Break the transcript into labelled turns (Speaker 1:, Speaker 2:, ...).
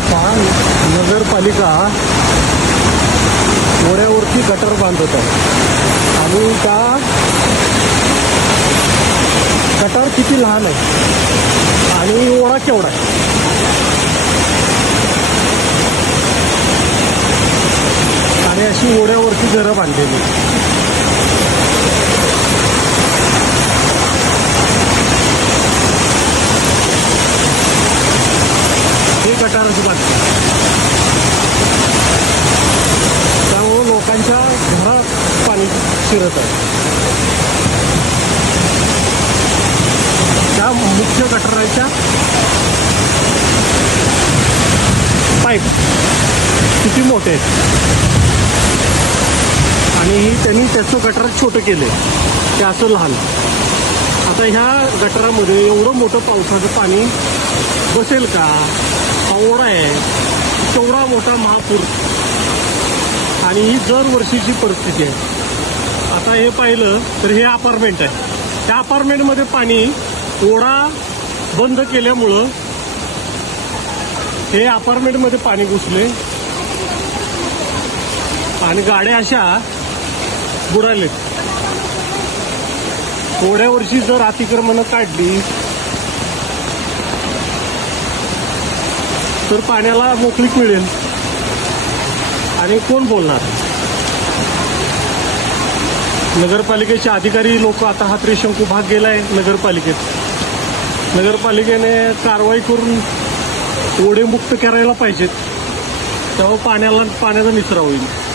Speaker 1: पहा नगरपालिका ओढ्यावरती गटर बांधत आहे. आणि त्या गटार किती लहान आहे? आणि ओढा केवढा आहे? आणि अशी ओढ्यावरती घरं बांधलेली. फिरत आहे. त्या मुख्य गटाराच्या पाईप किती मोठे आहेत? आणि त्यांनी त्याचं गटार छोटं केलं ते असं लहान. आता ह्या गटारामध्ये एवढं मोठं पावसाचं पाणी बसेल का? हा ओढा आहे. केवढा मोठा महापूर. आणि ही दरवर्षीची परिस्थिती आहे. आता हे पाहिलं तर हे अपार्टमेंट आहे. त्या अपार्टमेंटमध्ये पाणी ओढा बंद केल्यामुळं हे अपार्टमेंटमध्ये पाणी घुसले. आणि गाड्या अशा बुडालेत. वर्षी जर अतिक्रमणं काढली तर पाण्याला मोकळीक मिळेल. आणि कोण बोलणार? नगरपालिकेचे अधिकारी लोक आता हा त्रिशंकू भाग गेलाय नगरपालिकेत. नगरपालिकेने कारवाई करून ओढे मुक्त करायला पाहिजेत. तेव्हा पाण्याला पाण्याचा निचरा होईल.